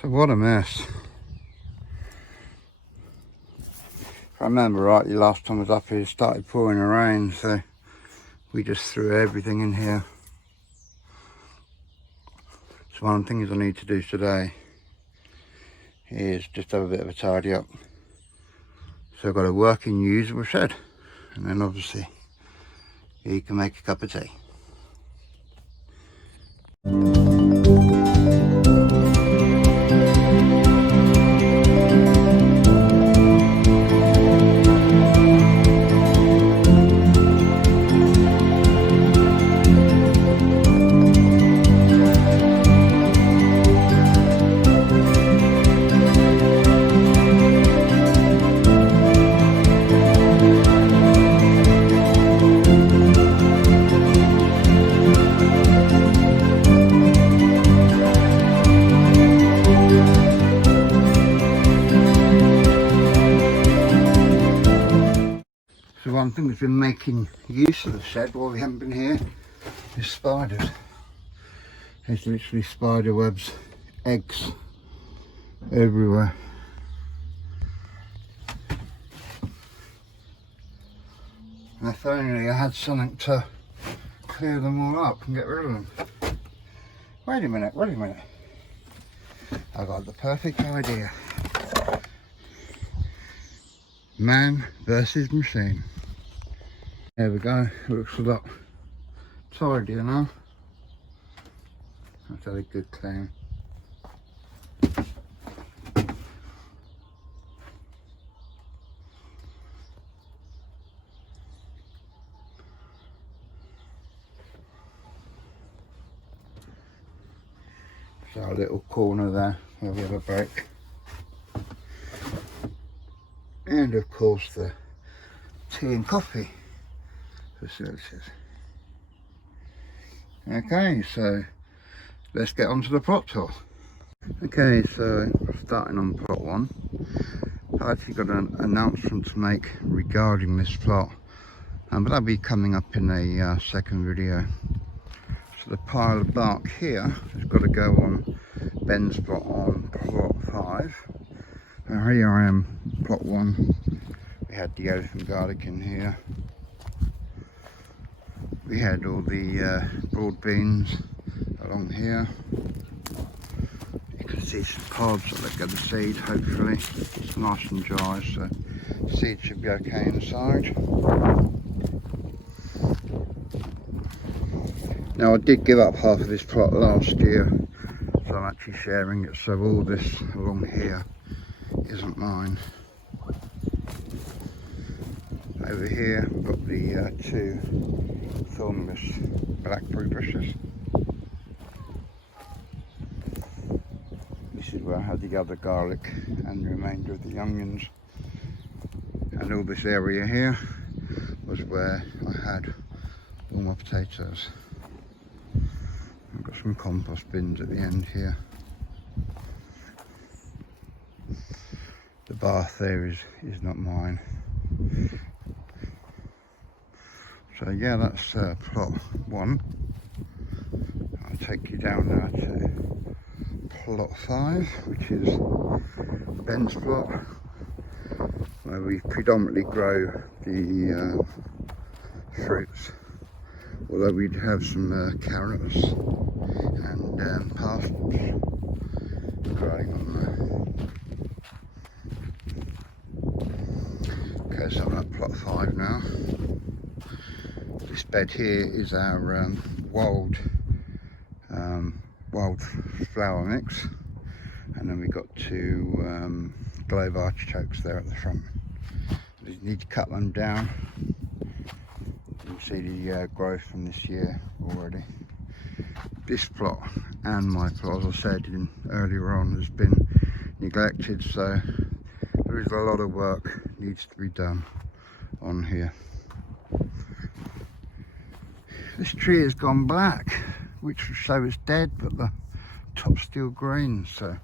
So what a mess. If I remember rightly, last time I was up here it started pouring the rain, so we just threw everything in here. So one of the things I need to do today is just have a bit of a tidy up. So I've got a working usable shed, and then obviously you can make a cup of tea. So one thing that's been making use of the shed while we haven't been here is spiders. There's literally spider webs, eggs everywhere. And if only I had something to clear them all up and get rid of them. Wait a minute. I got the perfect idea. Man versus machine. There we go, looks a lot tidier now. That's had a good clean. So our little corner there where we have a break. And of course the tea and coffee facilities. Okay, so let's get on to the plot tour. Okay, so starting on plot 1, I've actually got an announcement to make regarding this plot, but that'll be coming up in a second video. So the pile of bark here has got to go on Ben's plot on plot 5. Now here I am, plot 1. We had the elephant garlic in here. We had all the broad beans along here. You can see some pods that let go the seed, hopefully. It's nice and dry, so seed should be okay inside. Now I did give up half of this plot last year, so I'm actually sharing it, so all this along here isn't mine. Over here we've got the 2 thornless blackberry bushes. This is where I had the other garlic and the remainder of the onions, and all this area here was where I had all my potatoes. I've got some compost bins at the end here. The bath there is not mine. So yeah, that's plot 1. I'll take you down now to plot 5, which is Ben's plot, where we predominantly grow the fruits, although we'd have some carrots and parsnips growing on there. Okay, so I'm at plot 5 now. This bed here is our wild flower mix, and then we've got 2 globe artichokes there at the front. We need to cut them down. You can see the growth from this year already. This plot and my plot, as I said earlier on, has been neglected, so there is a lot of work needs to be done on here. This tree has gone black, which would show it's dead, but the top's still green, so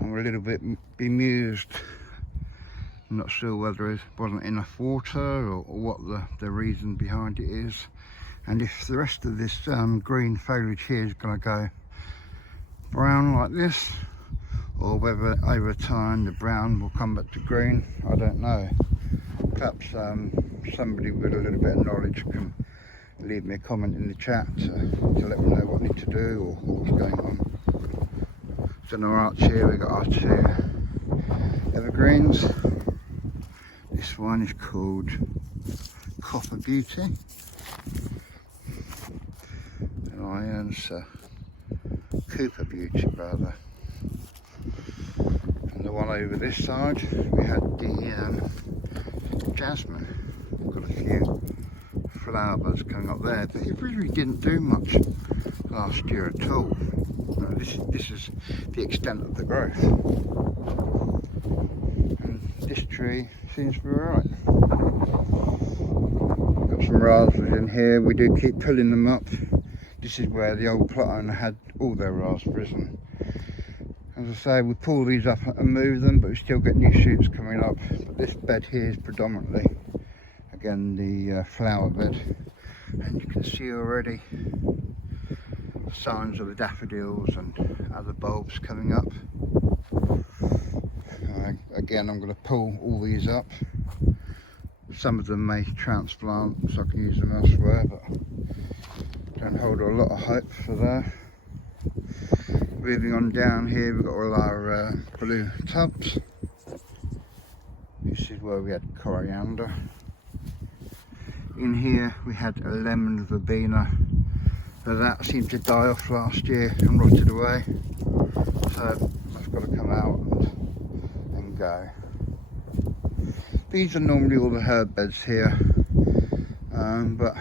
I'm a little bit bemused. I'm not sure whether it wasn't enough water or what the reason behind it is. And if the rest of this green foliage here is going to go brown like this, or whether over time the brown will come back to green, I don't know. Perhaps somebody with a little bit of knowledge can leave me a comment in the chat to let me know what I need to do or what's going on. So in our arch here we've got our two evergreens. This one is called Copper Beauty. And iron's Cooper Beauty rather. And the one over this side we had the jasmine. We've got a few flower buds coming up there, but it really didn't do much last year at all. This is the extent of the growth. And this tree seems to be alright. Got some raspberries in here. We do keep pulling them up. This is where the old plot owner had all their raspberries, and as I say, we pull these up and move them, but we still get new shoots coming up. But this bed here is predominantly, again, the flower bed, and you can see already signs of the daffodils and other bulbs coming up. Again, I'm going to pull all these up. Some of them may transplant so I can use them elsewhere, but don't hold a lot of hope for that. Moving on down here, we've got all our blue tubs. This is where we had coriander. In here we had a lemon verbena, but that seemed to die off last year and rotted away, so that's got to come out and go. These are normally all the herb beds here, but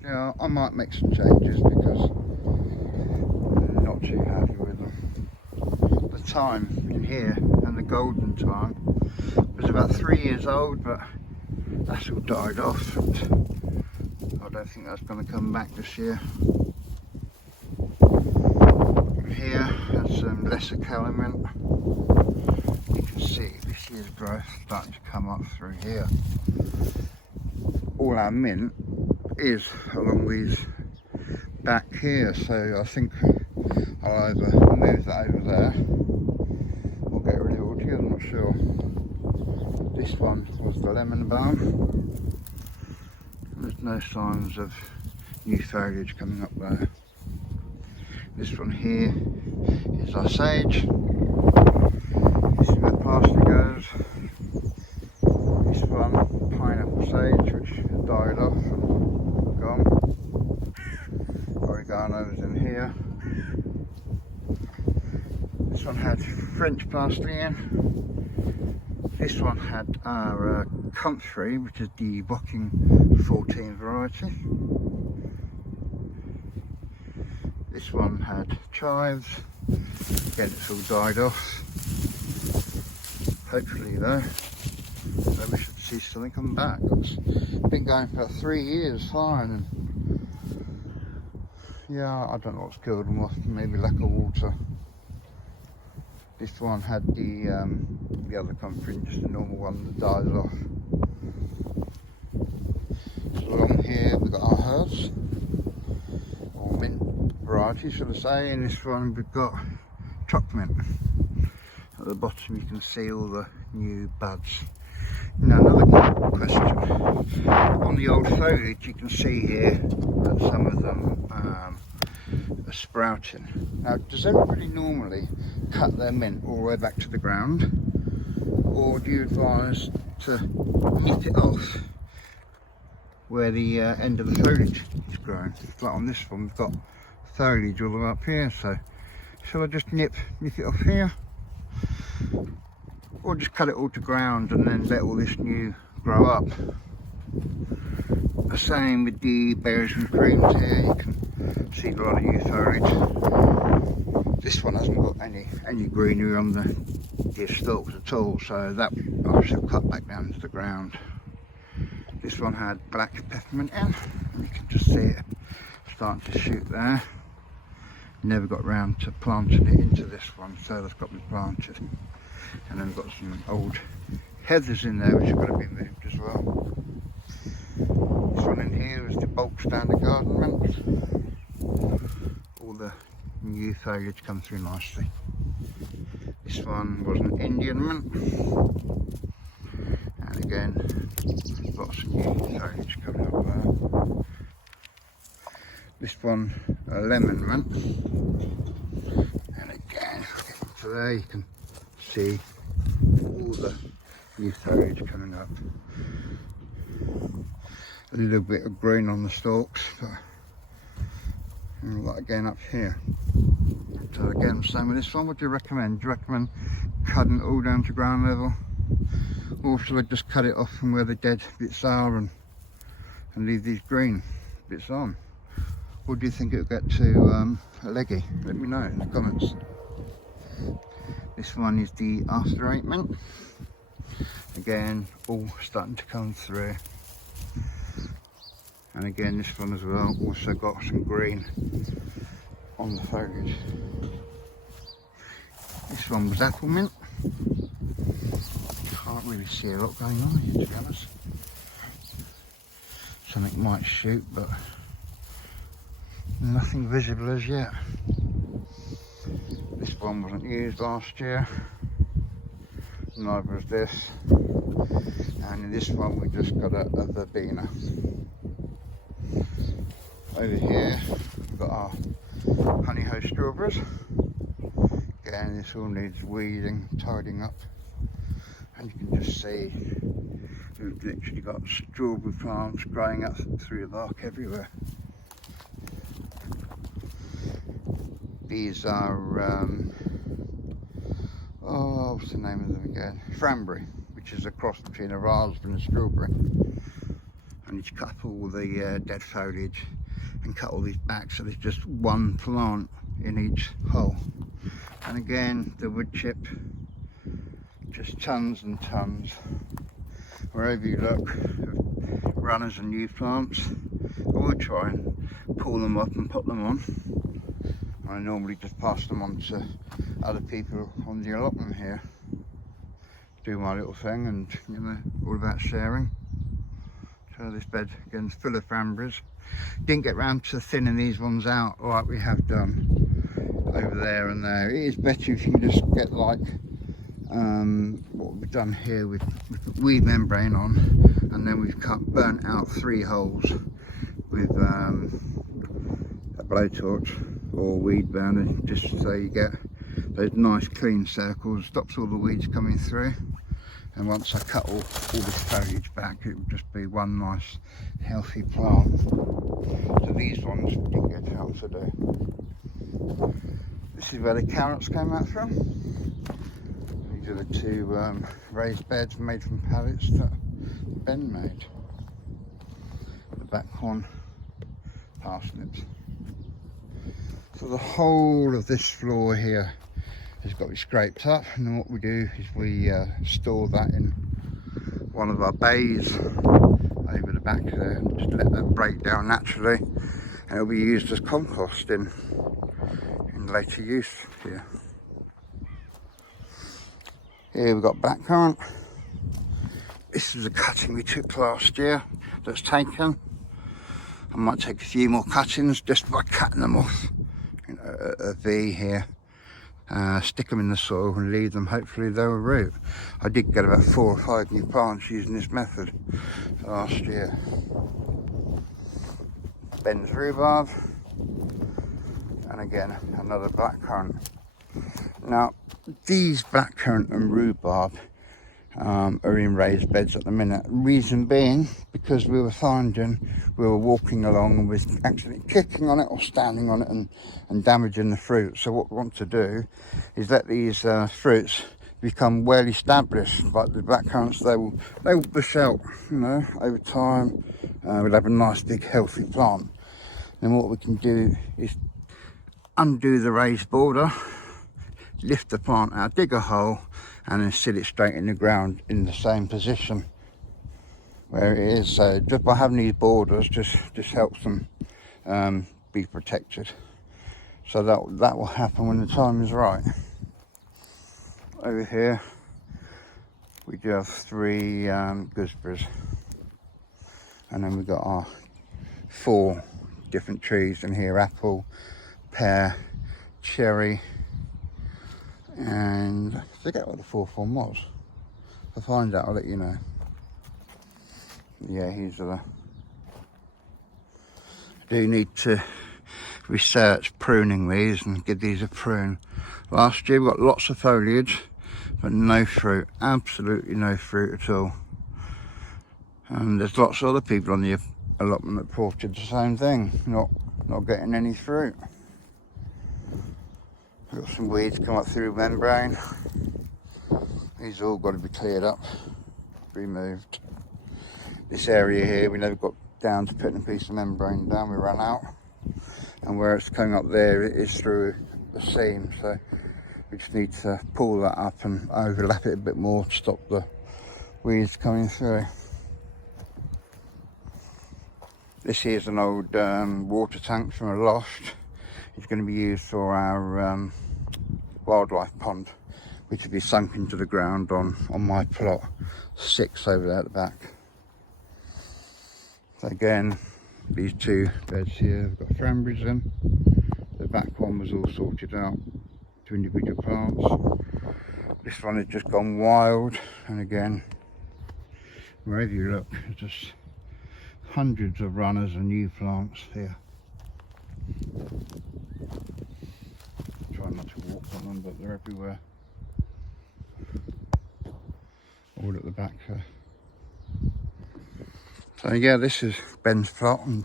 you know, I might make some changes because I'm not too happy with them. The thyme in here, and the golden thyme, was about 3 years old, but that's all died off, and I don't think that's going to come back this year. Here has some lesser calamint. You can see this year's growth starting to come up through here. All our mint is along these back here, so I think I'll either move that over there or get rid of it altogether, I'm not sure. This one was the lemon balm. There's no signs of new foliage coming up there. This one here is our sage. This is where parsley goes. This one, pineapple sage, which died off and gone. Oregano's in here. This one had French parsley in. This one had our comfrey, which is the Woking 14 variety. This one had chives. Again, it's all died off. Hopefully though, so we should see something come back. It's been going for about 3 years fine, and yeah, I don't know what's killed them off, maybe lack of water. This one had the other comfrey, just a normal one that died off. So along here we've got our herbs, or mint variety should I say. In this one we've got choc mint. At the bottom you can see all the new buds. Now another question, on the old foliage you can see here that some of them are sprouting. Now does everybody normally cut their mint all the way back to the ground, or do you advise to nip it off where the end of the foliage is growing? Like on this one we've got foliage all the way up here, so shall I just nip it off here, or just cut it all to ground and then let all this new grow up? The same with the berries and creams here, you can see a lot of new foliage. This one hasn't got any greenery on the stalks at all, so that I shall cut back down to the ground. This one had black peppermint in, and you can just see it starting to shoot there. Never got round to planting it into this one, so that's got to be planted. And then we've got some old heathers in there which have got to be moved as well. This one in here is the bulk standard garden mint. All the new foliage come through nicely. This one was an Indian mint, and again lots of new foliage coming up there. This one a lemon mint, and again if we get into there you can see all the new foliage coming up. A little bit of green on the stalks, but like again up here. So again, same with this one. What do you recommend? Do you recommend cutting it all down to ground level, or should I just cut it off from where the dead bits are and leave these green bits on? Or do you think it'll get too leggy? Let me know in the comments. This one is the Allotment. Again, all starting to come through. And again, this one as well, also got some green on the foliage. This one was apple mint. Can't really see a lot going on here, to be honest. Something might shoot, but nothing visible as yet. This one wasn't used last year, neither was this. And in this one we just got a verbena. Over here we've got our honey host strawberries. Again, this all needs weeding, tidying up, and you can just see we've literally got strawberry plants growing up through the bark everywhere. These are oh, what's the name of them again? Cranberry, which is a cross between a raspberry and a strawberry. I need to cut up all the dead foliage and cut all these back so there's just one plant in each hole. And again, the wood chip, just tons and tons. Wherever you look, runners and new plants. I will try and pull them up and put them on. I normally just pass them on to other people on the allotment here. Do my little thing, and you know, all about sharing. So this bed again is full of cranberries. Didn't get round to thinning these ones out like we have done over there and there. It is better if you can just get like what we've done here with weed membrane on, and then we've burnt out 3 holes with a blowtorch or weed burner, just so you get those nice clean circles, stops all the weeds coming through. And once I cut all this foliage back, it would just be one nice healthy plant. So these ones didn't get out to do. This is where the carrots came out from. These are the 2 raised beds made from pallets that Ben made. The back one, parsnips. So the whole of this floor here has got to be scraped up, and then what we do is we store that in one of our bays over the back there and just let that break down naturally, and it'll be used as compost in later use here. Here we've got blackcurrant. This is a cutting we took last year that's taken. I might take a few more cuttings just by cutting them off, you know, a V here. Stick them in the soil and leave them, hopefully they'll root. I did get about 4 or 5 new plants using this method last year. Ben's rhubarb, and again another blackcurrant. Now these blackcurrant and rhubarb are in raised beds at the minute. Reason being, because we were finding we were walking along and was actually kicking on it or standing on it and damaging the fruit. So what we want to do is let these fruits become well established. Like the blackcurrants, they will bush out, you know, over time. We'll have a nice big healthy plant. And what we can do is undo the raised border, lift the plant out, dig a hole, and then sit it straight in the ground in the same position where it is. So just by having these borders just helps them be protected. So that will happen when the time is right. Over here we do have 3 gooseberries, and then we've got our 4 different trees in here: apple, pear, cherry, And I forget what the fourth one was. If I find out, I'll let you know. Yeah, here's the... I do need to research pruning these and give these a prune. Last year we got lots of foliage, but no fruit. Absolutely no fruit at all. And there's lots of other people on the allotment that reported the same thing, not getting any fruit. We've got some weeds come up through the membrane. These all got to be cleared up, removed. This area here, we never got down to putting a piece of membrane down, we ran out. And where it's coming up there, it is through the seam, so we just need to pull that up and overlap it a bit more to stop the weeds coming through. This here is an old water tank from a loft. It's going to be used for our wildlife pond, which will be sunk into the ground on my plot 6 over there at the back. So again, these 2 beds here, we've got cranberries in. The back one was all sorted out to individual plants. This one has just gone wild, and again, wherever you look, there's just hundreds of runners and new plants here. Try not to walk on them, but they're everywhere. All at the back there. So yeah, this is Ben's plot, and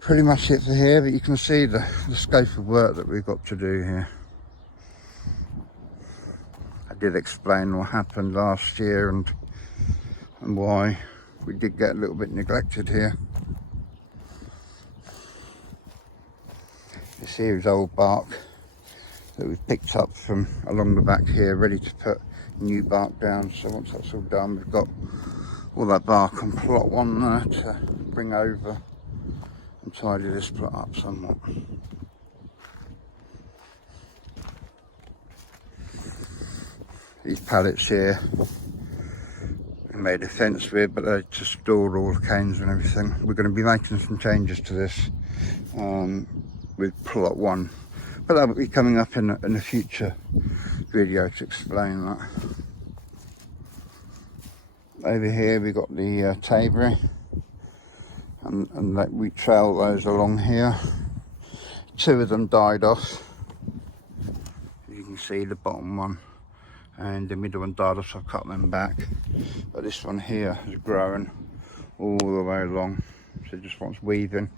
pretty much it for here, but you can see the scope of work that we've got to do here. I did explain what happened last year and why we did get a little bit neglected here. This here is old bark that we've picked up from along the back here, ready to put new bark down. So once that's all done, we've got all that bark on plot 1 there to bring over and tidy this plot up somewhat. These pallets here we made a fence with, but they're to store all the canes and everything. We're going to be making some changes to this with plot 1, but that will be coming up in a future video to explain that. Over here we got the taberry, and like we trail those along here. 2 of them died off. You can see the bottom one, and the middle one died off, so I've cut them back. But this one here has grown all the way along, so it just wants weaving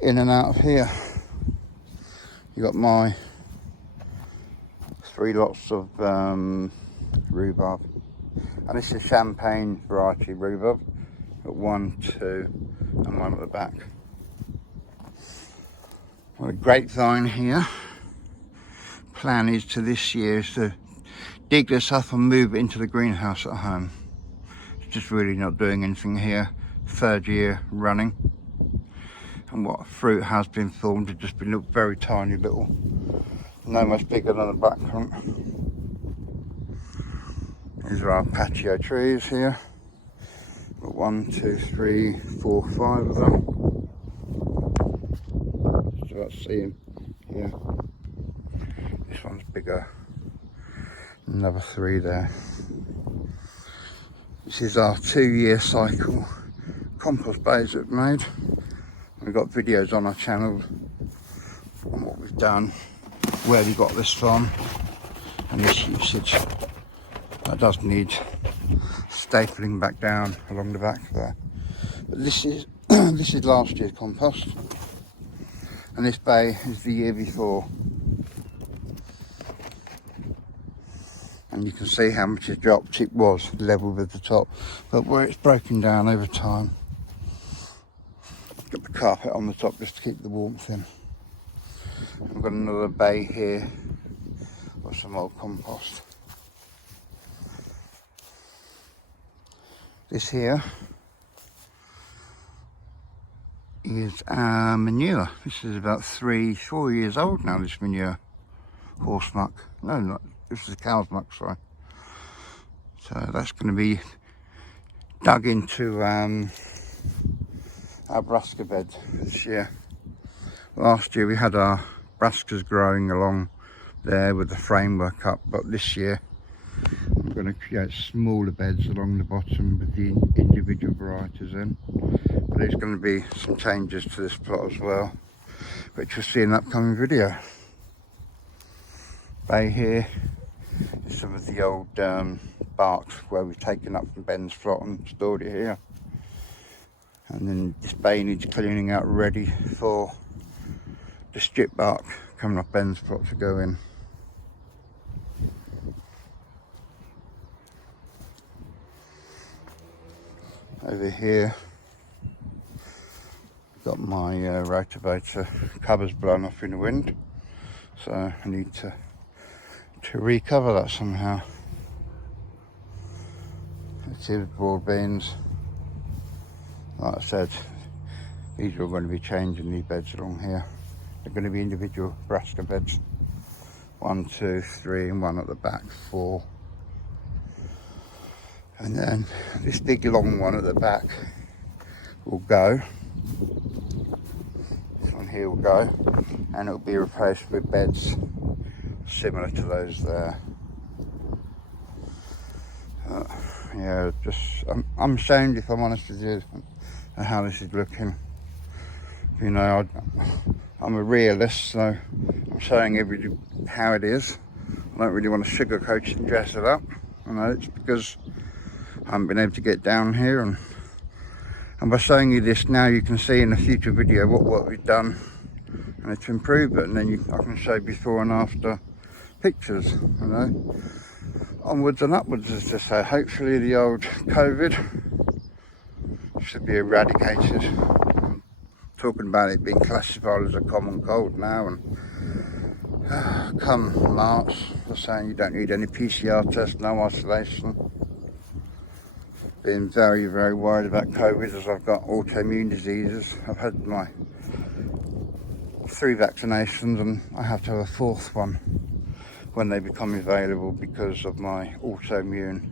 in and out of here. You got my 3 lots of rhubarb, and this is champagne variety rhubarb. Got 1, 2, and 1 at the back. Got a grapevine here. Plan is to this year is to dig this up and move it into the greenhouse at home. It's just really not doing anything here. 3rd year running. And what fruit has been formed, it's just been very tiny little. No much bigger than the back front. These are our patio trees here. Got 1, 2, 3, 4, 5 of them. Just about to see them here. This one's bigger. Another 3 there. This is our 2-year cycle compost bays that we've made. We've got videos on our channel on what we've done, where we got this from, and this usage. That does need stapling back down along the back there. But this is this is last year's compost, and this bay is the year before. And you can see how much it dropped. It was level with the top, but where it's broken down over time. Got the carpet on the top just to keep the warmth in. We've got another bay here of some old compost. This here is our manure. This is about 3-4 years old now, this manure. Horse muck. No, not, this is cow's muck, sorry. So that's going to be dug into our brassica bed this year. Last year we had our brassicas growing along there with the framework up, but this year I'm going to create smaller beds along the bottom with the individual varieties in. But there's going to be some changes to this plot as well, which you'll see in an upcoming video. Bay here is some of the old bark where we've taken up from Ben's plot and stored it here. And then this bay needs cleaning out, ready for the strip bark coming off Ben's plot to go in. Over here, got my rotavator covers blown off in the wind, so I need to recover that somehow. Let's see the broad beans. Like I said, these are all going to be changing, these beds along here. They're going to be individual brassica beds. 1, 2, 3, and one at the back, 4. And then this big long one at the back will go. This one here will go, and it will be replaced with beds similar to those there. Yeah, I'm ashamed, if I'm honest with you, at how this is looking. You know, I'm a realist, so I'm showing everybody how it is. I don't really want to sugarcoat it and dress it up. You know, it's because I haven't been able to get down here, and by showing you this now, you can see in a future video what work we've done and it's improved it, and then I can show before and after pictures, you know. Onwards and upwards, as to say. Hopefully the old COVID should be eradicated. I'm talking about it being classified as a common cold now, and come March, they're saying you don't need any PCR test, no isolation. Been very, very worried about COVID, as I've got autoimmune diseases. I've had my 3 vaccinations, and I have to have a 4th one when they become available because of my autoimmune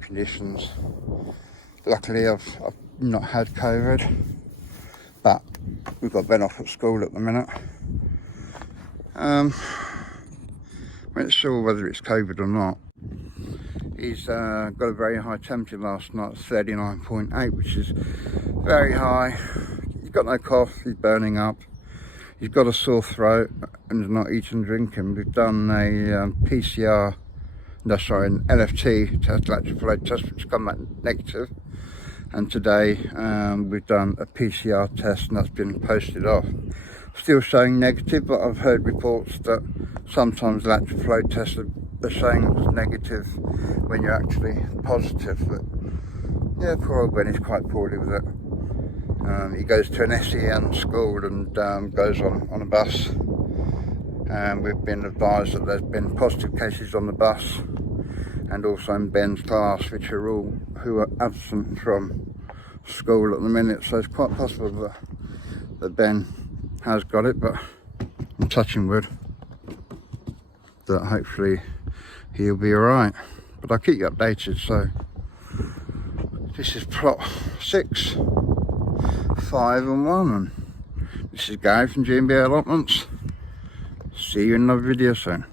conditions. Luckily I've not had COVID, but we've got Ben off at school at the minute. I'm not sure whether it's COVID or not. He's got a very high temperature last night, 39.8, which is very high. He's got no cough, he's burning up. He's got a sore throat and is not eating and drinking. We've done a PCR, no sorry, an LFT test, lateral flow test, which has come back negative. And today we've done a PCR test, and that's been posted off. Still showing negative, but I've heard reports that sometimes lateral flow tests are showing as negative when you're actually positive. But yeah, poor old Benny's quite poorly with it. He goes to an SEN school and goes on a bus, and we've been advised that there's been positive cases on the bus and also in Ben's class, which are all who are absent from school at the minute. So it's quite possible that Ben has got it, but I'm touching wood that hopefully he'll be alright. But I'll keep you updated. So this is plot 6, 5 and 1, and this is Gary from Allotments. See you in another video soon.